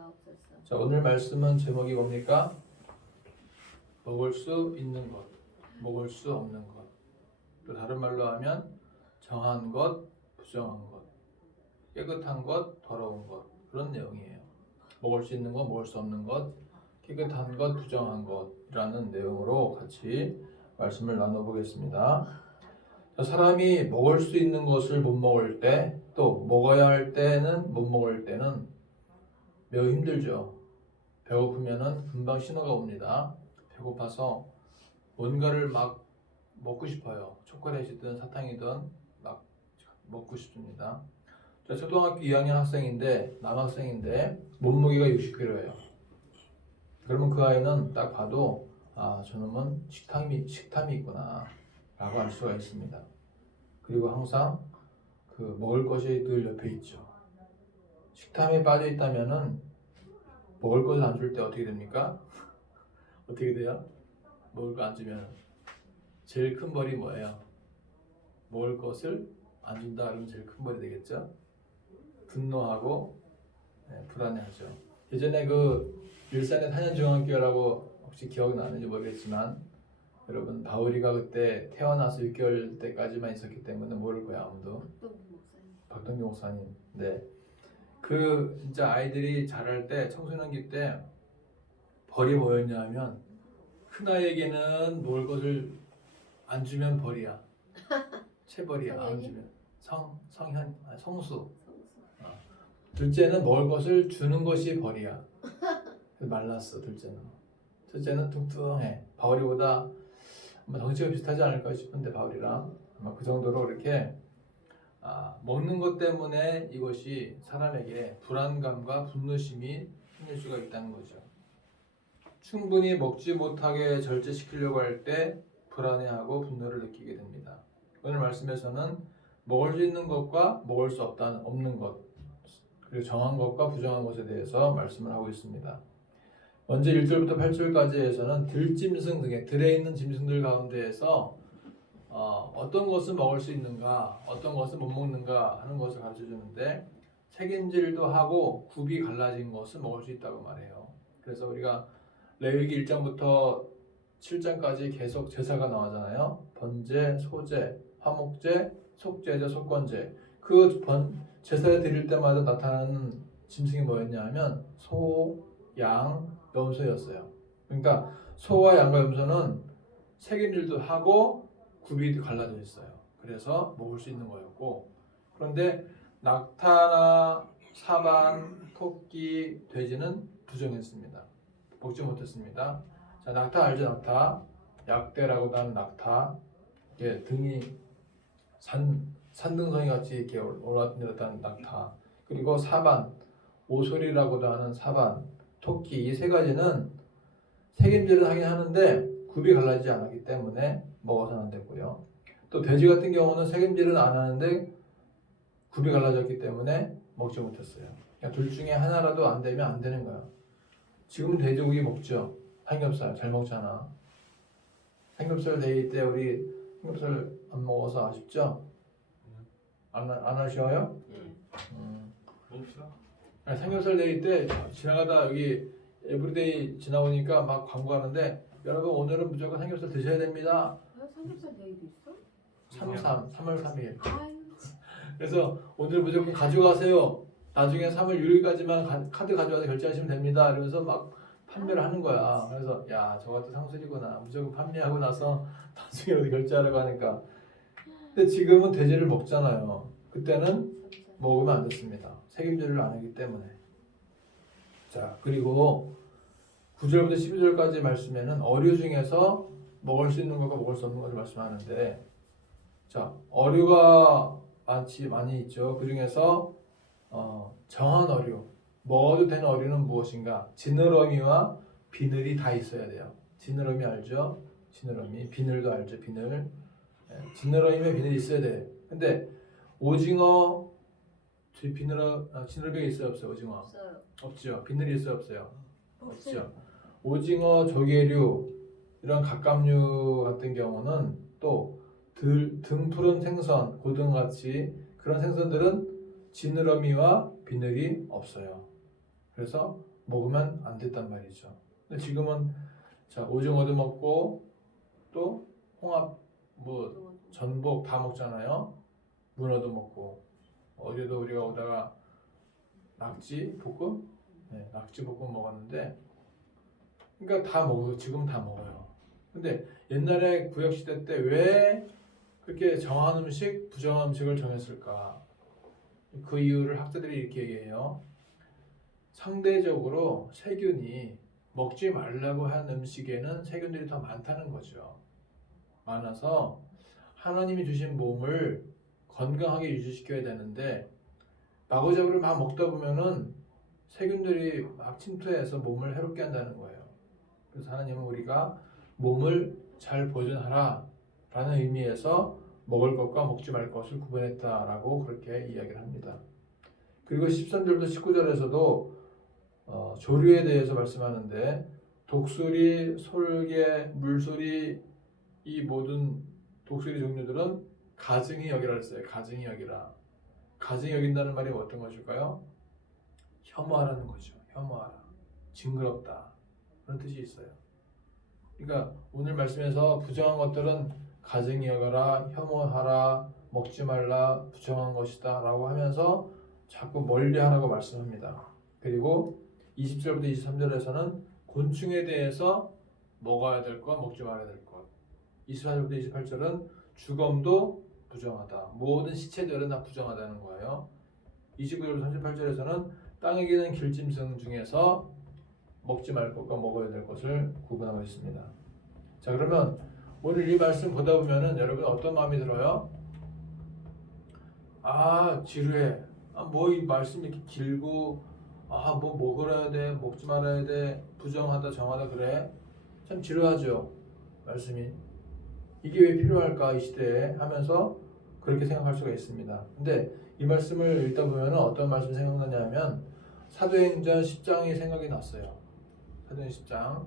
없었어. 자, 오늘 말씀은 제목이 뭡니까? 먹을 수 있는 것, 먹을 수 없는 것. 또 다른 말로 하면 정한 것, 부정한 것, 깨끗한 것, 더러운 것. 그런 내용이에요. 먹을 수 있는 것, 먹을 수 없는 것, 깨끗한 것, 부정한 것이라는 내용으로 같이 말씀을 나눠보겠습니다. 자, 사람이 먹을 수 있는 것을 못 먹을 때, 또 먹어야 할 때는 못 먹을 때는 매우 힘들죠. 배고프면은 금방 신호가 옵니다. 배고파서 뭔가를 막 먹고 싶어요. 초콜릿이든 사탕이든 막 먹고 싶습니다. 저 초등학교 2학년 학생인데 남학생인데 몸무게가 60kg예요. 그러면 그 아이는 딱 봐도 아, 저놈은 식탐이 있구나 라고 알 수가 있습니다. 그리고 항상 그 먹을 것이 늘 옆에 있죠. 식탐에 빠져 있다면은 먹을 것을 안 줄 때 어떻게 됩니까? 어떻게 돼요? 먹을 거 안 주면 제일 큰 벌이 뭐예요? 먹을 것을 안 준다 그러면 제일 큰 벌이 되겠죠? 분노하고 불안해하죠. 예전에 그 일산의 탄현중앙교회라고 혹시 기억나는지 모르겠지만 여러분 바울이가 그때 태어나서 6개월 때까지만 있었기 때문에 모를 거야 아무도. 박동기 목사님. 네. 그 진짜 아이들이 자랄 때 청소년기 때 벌이 뭐였냐면 큰 아이에게는 먹을 것을 안 주면 벌이야. 체벌이야. 안 주면 성수. 둘째는 먹을 것을 주는 것이 벌이야. 말랐어 둘째는. 첫째는 뚱뚱해. 바울이보다 아마 덩치가 비슷하지 않을까 싶은데 바울이랑 아마 그 정도로 이렇게 먹는 것 때문에 이것이 사람에게 불안감과 분노심이 생길 수가 있다는 거죠. 충분히 먹지 못하게 절제시키려고 할 때 불안해하고 분노를 느끼게 됩니다. 오늘 말씀에서는 먹을 수 있는 것과 먹을 수 없는 것, 그리고 정한 것과 부정한 것에 대해서 말씀을 하고 있습니다. 먼저 1절부터 8절까지에서는 들짐승 등의 들에 있는 짐승들 가운데에서 어떤 것은 먹을 수 있는가, 어떤 것은 못 먹는가 하는 것을 가르쳐 주는데 책임질도 하고 굽이 갈라진 것은 먹을 수 있다고 말해요. 그래서 우리가 레위기 1장부터 7장까지 계속 제사가 나오잖아요. 번제, 소제, 화목제, 속제제, 속건제. 그 제사를 드릴 때마다 나타나는 짐승이 뭐였냐 하면 소, 양, 염소였어요. 그러니까 소와 양과 염소는 책임질도 하고 굽이 갈라져 있어요. 그래서 먹을 수 있는 거였고, 그런데 낙타나 사반, 토끼, 돼지는 부정했습니다. 먹지 못했습니다. 자, 낙타 알죠? 낙타. 약대라고도 하는 낙타. 이게 등이 산등성이 같이 이렇게 올라다니는 낙타. 그리고 사반, 오소리라고도 하는 사반, 토끼. 이 세 가지는 책임질은 하긴 하는데 굽이 갈라지지 않았기 때문에 먹어서는 안 됐고요. 또 돼지 같은 경우는 책임질은 안 하는데 굽이 갈라졌기 때문에 먹지 못했어요. 그러니까 둘 중에 하나라도 안 되면 안 되는 거야. 지금 돼지고기 먹죠. 삼겹살 잘 먹잖아. 삼겹살 데이 때 우리 삼겹살 안 먹어서 아쉽죠? 안 아쉬워요? 아니, 삼겹살 데이 때 지나가다 여기 에브리데이 지나오니까 막 광고하는데 여러분 오늘은 무조건 삼겹살 드셔야 됩니다. 삼겹살 데이도 있어? 3월 3일. 아유. 그래서 오늘 무조건 가져가세요. 나중에 3월 6일까지만 카드 가져와서 결제하시면 됩니다. 이러면서 막 판매를 하는 거야. 그래서 야, 저 같은 상술이구나. 무조건 판매하고 나서 나중에 어디 결제하려고 하니까. 근데 지금은 돼지를 먹잖아요. 그때는 먹으면 안 됐습니다. 책임질을 안 하기 때문에. 자, 그리고 9절부터 12절까지 말씀에는 어류 중에서 먹을 수 있는 것과 먹을 수 없는 것을 말씀하는데, 자, 어류가 많이 있죠. 그 중에서 정한 어류, 먹어도 되는 어류는 무엇인가? 지느러미와 비늘이 다 있어야 돼요. 지느러미 알죠? 지느러미, 비늘도 알죠? 비늘. 지느러미에 비늘이 있어야 돼. 근데 오징어 지느러미가 있어요, 없어요? 오징어 없어요. 없죠. 비늘이 있어요, 없어요? 없죠. 오징어, 조개류 이런 갑각류 같은 경우는 또 등푸른 생선, 고등같이 그런 생선들은 지느러미와 비늘이 없어요. 그래서 먹으면 안 됐단 말이죠. 근데 지금은 자 오징어도 먹고 또 홍합 뭐 전복 다 먹잖아요. 문어도 먹고 어제도 우리가 오다가 낙지 볶음, 네, 낙지 볶음 먹었는데, 그러니까 다 먹어요. 지금 다 먹어요. 근데 옛날에 구약 시대 때 왜 그렇게 정한 음식, 부정한 음식을 정했을까? 그 이유를 학자들이 이렇게 얘기해요. 상대적으로 세균이 먹지 말라고 한 음식에는 세균들이 더 많다는 거죠. 많아서 하나님이 주신 몸을 건강하게 유지시켜야 되는데 마구잡이를 막 먹다 보면은 세균들이 막 침투해서 몸을 해롭게 한다는 거예요. 그래서 하나님은 우리가 몸을 잘 보존하라 라는 의미에서 먹을 것과 먹지 말 것을 구분했다라고 그렇게 이야기를 합니다. 그리고 13절부터 19절에서도 조류에 대해서 말씀하는데 독수리, 솔개, 물소리 이 모든 독수리 종류들은 가증히 여기라 했어요. 가증히 여기라. 가증히 여긴다는 말이 어떤 것일까요? 혐오하라는 거죠. 혐오하라. 징그럽다. 그런 뜻이 있어요. 그러니까 오늘 말씀에서 부정한 것들은 가증히 여겨라, 혐오하라, 먹지 말라, 부정한 것이다 라고 하면서 자꾸 멀리하라고 말씀합니다. 그리고 20절부터 23절에서는 곤충에 대해서 먹어야 될 것, 먹지 말아야 될 것. 24절부터 28절은 주검도 부정하다. 모든 시체들은 다 부정하다는 거예요. 29절부터 38절에서는 땅에 기는 길짐승 중에서 먹지 말 것과 먹어야 될 것을 구분하고 있습니다. 자, 그러면 오늘 이 말씀 보다 보면은 여러분 어떤 마음이 들어요? 아, 지루해. 뭐 이 말씀이 이렇게 길고, 뭐 먹으라 돼, 먹지 말아야 돼, 부정하다, 정하다 그래. 참 지루하죠, 말씀이. 이게 왜 필요할까 이 시대에 하면서 그렇게 생각할 수가 있습니다. 근데 이 말씀을 읽다 보면 어떤 말씀이 생각나냐면 사도행전 10장이 생각이 났어요. 사도행전 10장.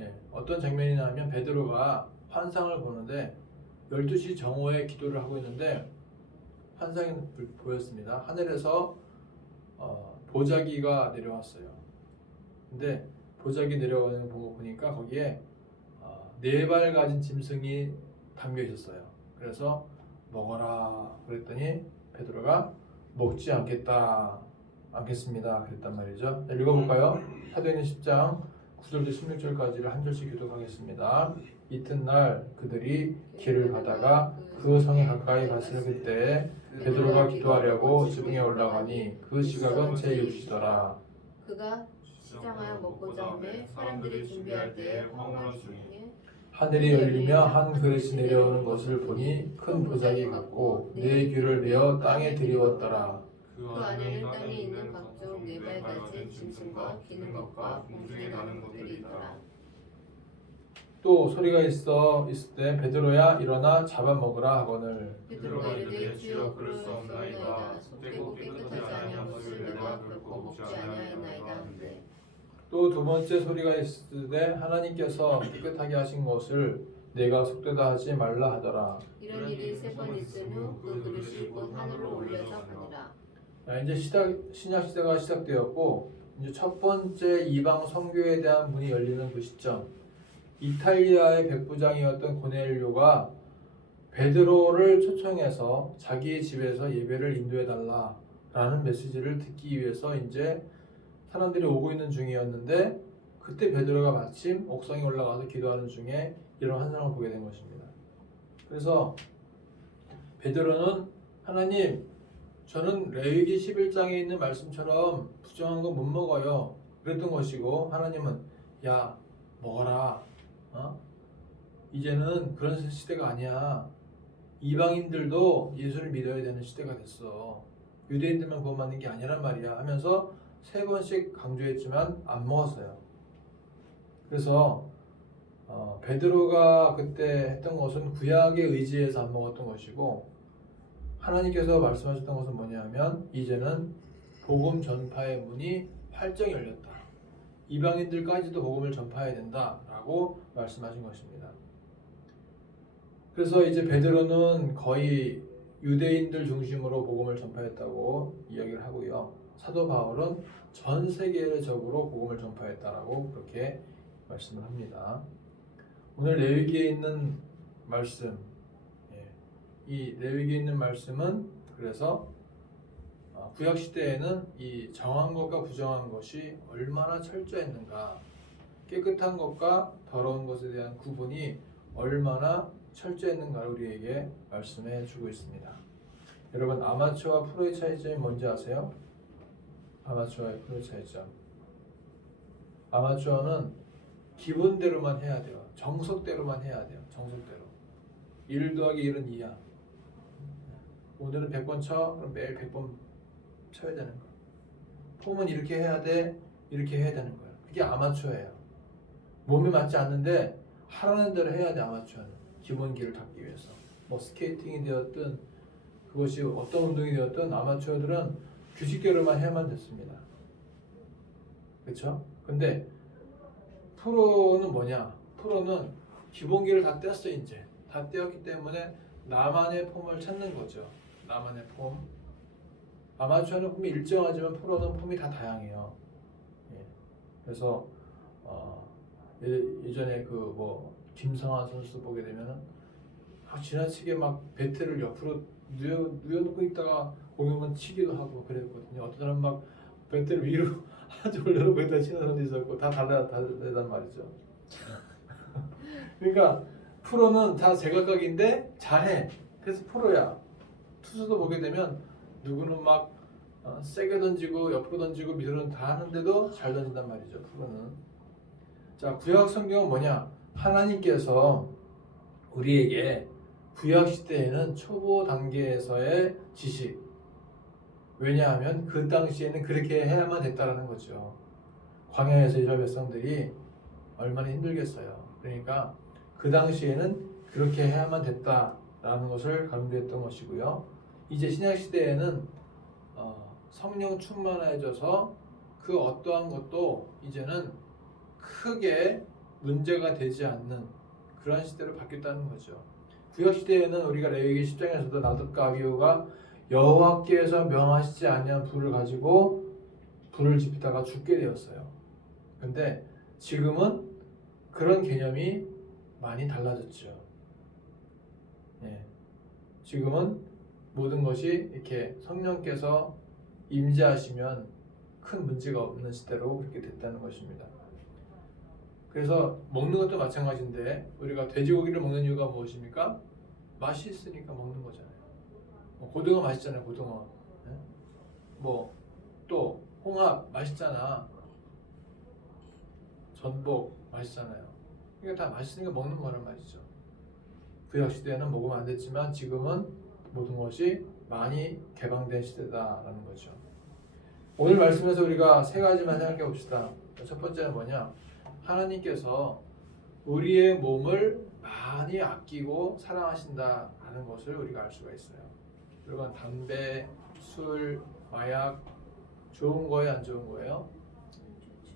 예, 어떤 장면이 나면 베드로가 환상을 보는데 12시 정오에 기도를 하고 있는데 환상이 보였습니다. 하늘에서 보자기가 내려왔어요. 근데 보자기 내려오는 거 보니까 거기에 4발 가진 짐승이 담겨 있었어요. 그래서 먹어라 그랬더니 베드로가 먹지 않겠습니다 그랬단 말이죠. 읽어볼까요? 사도행전 10장 9절부터 16절까지를 한 절씩 교독하겠습니다. 이튿날 그들이 길을 가다가 그 성에 가까이 갔을 그때 베드로가 기도하려고 지붕에 올라가니 그 시각은 제6시더라. 그가 시장하여 먹고자 하매 사람들이 준비할 때에 황홀한 중에 하늘이 열리며 한 그릇이 내려오는 것을 보니 큰 보자기 같고 네 귀를 베어 땅에 들이웠더라. 그 안에는 땅에 있는 각종 4발 가진 짐승과 기는 것과 공중에 나는 것들이 있더라. 또 소리가 있을 때 베드로야 일어나 잡아먹으라 하거늘. 베드로가 이르되 주여 그럴 수 없나이다. 속되고 깨끗하지 아니한 것을 내가 결코 먹지 아니하였나이다 하는데. 또 두 번째 소리가 있을 때 하나님께서 깨끗하게 하신 것을 내가 속되다 하지 말라 하더라. 이런 일이 3번 있은 후 그 그릇이 곧 하늘로 올려져 가니라. 이제 신약 시대가 시작되었고 이제 첫 번째 이방 선교에 대한 문이 열리는 그 시점. 이탈리아의 백부장이었던 고넬료가 베드로를 초청해서 자기의 집에서 예배를 인도해 달라라는 메시지를 듣기 위해서 이제 사람들이 오고 있는 중이었는데 그때 베드로가 마침 옥상에 올라가서 기도하는 중에 이런 환상을 보게 된 것입니다. 그래서 베드로는 하나님, 저는 레위기 11장에 있는 말씀처럼 부정한 거 못 먹어요 그랬던 것이고, 하나님은 야 먹어라. 이제는 그런 시대가 아니야. 이방인들도 예수를 믿어야 되는 시대가 됐어. 유대인들만 구원받는 게 아니란 말이야 하면서 3번씩 강조했지만 안 먹었어요. 그래서 베드로가 그때 했던 것은 구약의 의지에서 안 먹었던 것이고, 하나님께서 말씀하셨던 것은 뭐냐면 이제는 복음 전파의 문이 활짝 열렸다. 이방인들까지도 복음을 전파해야 된다라고 말씀하신 것입니다. 그래서 이제 베드로는 거의 유대인들 중심으로 복음을 전파했다고 이야기를 하고요. 사도 바울은 전 세계적으로 복음을 전파했다라고 그렇게 말씀을 합니다. 오늘 레위기에 있는 말씀, 이 레위기에 있는 말씀은 그래서 구약 시대에는 이 정한 것과 부정한 것이 얼마나 철저했는가, 깨끗한 것과 더러운 것에 대한 구분이 얼마나 철저했는가를 우리에게 말씀해 주고 있습니다. 여러분, 아마추어와 프로의 차이점이 뭔지 아세요? 아마추어의 프로의 차이점. 아마추어는 기본대로만 해야 돼요. 정석대로만 해야 돼요. 정석대로. 1 더하기 1은 2야. 오늘은 100번 쳐. 그럼 매일 100번 쳐야 되는 거야. 폼은 이렇게 해야 돼. 이렇게 해야 되는 거야. 그게 아마추어예요. 몸에 맞지 않는데 하라는 대로 해야 돼. 아마추어는. 기본기를 닦기 위해서. 뭐 스케이팅이 되었든 그것이 어떤 운동이 되었든 아마추어들은 규칙대로만 해야만 됐습니다. 그렇죠? 근데 프로는 뭐냐? 프로는 기본기를 다 뗐어. 이제 다 떼었기 때문에 나만의 폼을 찾는 거죠. 나만의 폼. 아마추어는 폼이 일정하지만 프로는 폼이 다 다양해요. 그래서 예전에 그 뭐 김성환 선수 보게 되면은 지나치게 막 배트를 옆으로 누워놓고 있다가 공격만 치기도 하고 그랬거든요. 어떤 사람은 막 배트를 위로 아주 올려놓고 있다 치는 사람도 있었고 다 다르단 말이죠. 그러니까 프로는 다 제각각인데 잘해. 그래서 프로야. 투수도 보게 되면 누구는 막 세게 던지고 옆으로 던지고 밑으로 다 하는데도 잘 던진단 말이죠. 프로는. 자, 구약 성경은 뭐냐? 하나님께서 우리에게 구약 시대에는 초보 단계에서의 지식. 왜냐하면 그 당시에는 그렇게 해야만 됐다라는 거죠. 광야에서 이스라엘 백성들이 얼마나 힘들겠어요. 그러니까 그 당시에는 그렇게 해야만 됐다라는 것을 강조했던 것이고요. 이제 신약 시대에는 성령 충만해져서 그 어떠한 것도 이제는 크게 문제가 되지 않는 그런 시대로 바뀌었다는 거죠. 구약 시대에는 우리가 레위기 10장에서도 나답과 아비후가 여호와께서 명하시지 아니한 불을 가지고 불을 지피다가 죽게 되었어요. 근데 지금은 그런 개념이 많이 달라졌죠. 지금은 모든 것이 이렇게 성령께서 임재하시면 큰 문제가 없는 시대로 그렇게 됐다는 것입니다. 그래서 먹는 것도 마찬가지인데 우리가 돼지고기를 먹는 이유가 무엇입니까? 맛이 있으니까 먹는 거잖아요. 고등어 맛있잖아요. 고등어. 뭐 또 홍합 맛있잖아. 전복 맛있잖아요. 그러니까 다 맛있으니까 먹는 거란 말이죠. 구약 시대에는 먹으면 안 됐지만 지금은 모든 것이 많이 개방된 시대다라는 거죠. 오늘 말씀에서 우리가 세 가지만 생각해 봅시다. 첫 번째는 뭐냐? 하나님께서 우리의 몸을 많이 아끼고 사랑하신다라는 것을 우리가 알 수가 있어요. 그리고 담배, 술, 마약 좋은 거예요, 안 좋은 거예요?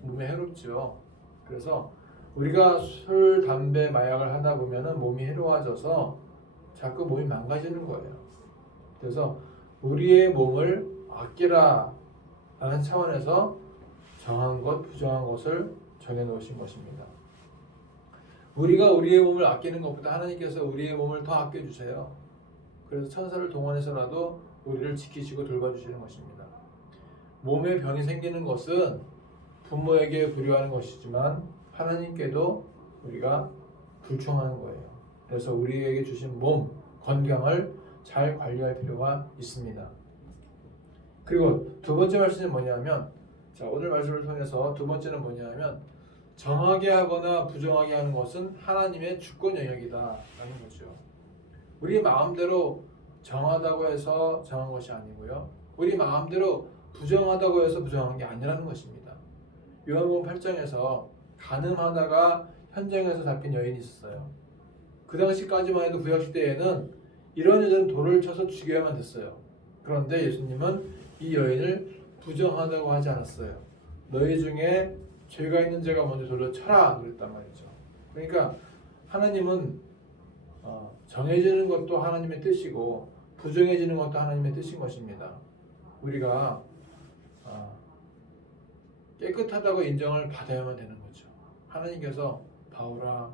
몸에 해롭죠. 그래서 우리가 술, 담배, 마약을 하다 보면은 몸이 해로워져서 자꾸 몸이 망가지는 거예요. 그래서 우리의 몸을 아끼라 라는 차원에서 정한 것, 부정한 것을 정해놓으신 것입니다. 우리가 우리의 몸을 아끼는 것보다 하나님께서 우리의 몸을 더 아껴주세요. 그래서 천사를 동원해서라도 우리를 지키시고 돌봐주시는 것입니다. 몸에 병이 생기는 것은 부모에게 불효하는 것이지만 하나님께도 우리가 불충하는 거예요. 그래서 우리에게 주신 몸, 건강을 잘 관리할 필요가 있습니다. 그리고 두 번째 말씀은 뭐냐면, 자, 오늘 말씀을 통해서 두 번째는 뭐냐면 정하게 하거나 부정하게 하는 것은 하나님의 주권 영역이다라는 거죠. 우리 마음대로 정하다고 해서 정한 것이 아니고요. 우리 마음대로 부정하다고 해서 부정한 게 아니라는 것입니다. 요한복음 8장에서 간음하다가 현장에서 잡힌 여인이 있었어요. 그 당시까지만 해도 구약 시대에는 이런 여자는 돌을 쳐서 죽여야만 됐어요. 그런데 예수님은 이 여인을 부정하다고 하지 않았어요. 너희 중에 죄가 있는 자가 먼저 돌로 쳐라 그랬단 말이죠. 그러니까 하나님은 정해지는 것도 하나님의 뜻이고 부정해지는 것도 하나님의 뜻인 것입니다. 우리가 깨끗하다고 인정을 받아야만 되는 거죠. 하나님께서 바울아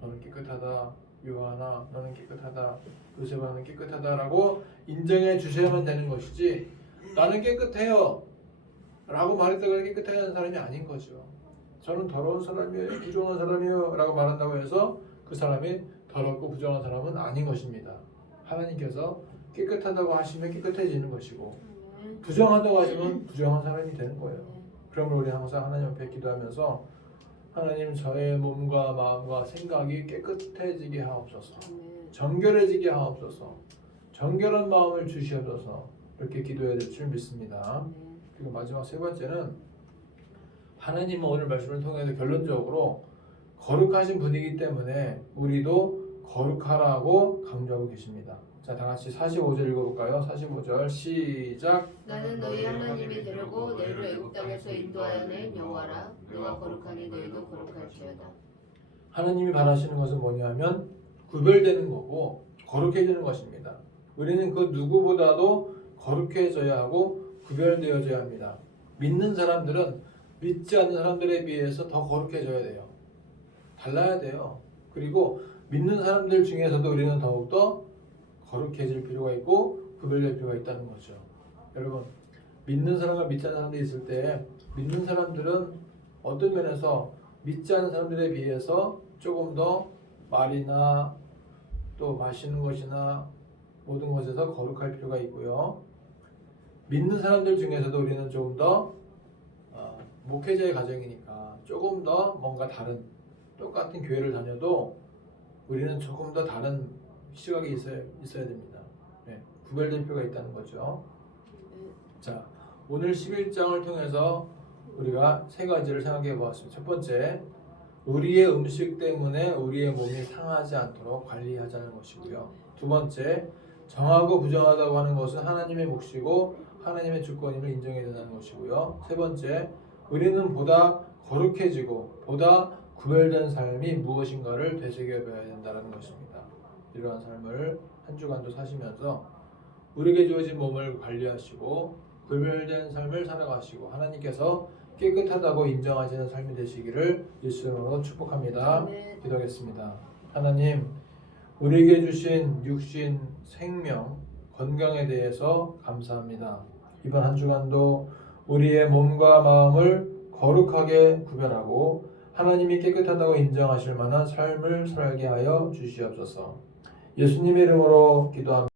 너는 깨끗하다, 요한아 너는 깨끗하다, 요셉아 너는 깨끗하다라고 인정해 주셔야만 되는 것이지 나는 깨끗해요 라고 말했다가 깨끗하게 하는 사람이 아닌 거죠. 저는 더러운 사람이에요, 부정한 사람이에요 라고 말한다고 해서 그 사람이 더럽고 부정한 사람은 아닌 것입니다. 하나님께서 깨끗하다고 하시면 깨끗해지는 것이고 부정하다고 하시면 부정한 사람이 되는 거예요. 그러므로 우리 항상 하나님 앞에 기도하면서 하나님 저의 몸과 마음과 생각이 깨끗해지게 하옵소서, 정결해지게 하옵소서, 정결한 마음을 주시옵소서 이렇게 기도해야 될 줄 믿습니다. 그리고 마지막 세 번째는 하나님은 오늘 말씀을 통해서 결론적으로 거룩하신 분이기 때문에 우리도 거룩하라고 강조하고 계십니다. 자, 다 같이 45절 읽어볼까요? 45절 시작. 나는 너희 하나님이 되려고 너희를 애굽 땅에서 인도하여 낸 여호와라. 내가 거룩하니 너희도 거룩할지어다. 하나님이 바라시는 것은 뭐냐면 구별되는 거고 거룩해지는 것입니다. 우리는 그 누구보다도 거룩해져야 하고 구별되어져야 합니다. 믿는 사람들은 믿지 않는 사람들에 비해서 더 거룩해져야 돼요. 달라야 돼요. 그리고 믿는 사람들 중에서도 우리는 더욱더 거룩해질 필요가 있고 구별될 필요가 있다는 거죠. 여러분, 믿는 사람과 믿지 않는 사람들이 있을 때 믿는 사람들은 어떤 면에서 믿지 않는 사람들에 비해서 조금 더 말이나 또 마시는 것이나 모든 것에서 거룩할 필요가 있고요. 믿는 사람들 중에서도 우리는 조금 더 목회자의 가정이니까 조금 더 뭔가 다른 똑같은 교회를 다녀도 우리는 조금 더 다른 시각이 있어야 됩니다. 네, 구별될 필요가 있다는 거죠. 자, 오늘 11장을 통해서 우리가 세 가지를 생각해 보았습니다. 첫 번째, 우리의 음식 때문에 우리의 몸이 상하지 않도록 관리하자는 것이고요. 두 번째, 정하고 부정하다고 하는 것은 하나님의 몫이고 하나님의 주권임을 인정해야 된다는 것이고요. 세 번째, 우리는 보다 거룩해지고 보다 구별된 삶이 무엇인가를 되새겨봐야 된다는 것입니다. 이러한 삶을 한 주간도 사시면서 우리에게 주어진 몸을 관리하시고 구별된 삶을 살아가시고 하나님께서 깨끗하다고 인정하시는 삶이 되시기를 예수님으로 축복합니다. 기도하겠습니다. 하나님, 우리에게 주신 육신, 생명, 건강에 대해서 감사합니다. 이번 한 주간도 우리의 몸과 마음을 거룩하게 구별하고 하나님이 깨끗하다고 인정하실 만한 삶을 살게 하여 주시옵소서. 예수님의 이름으로 기도합니다.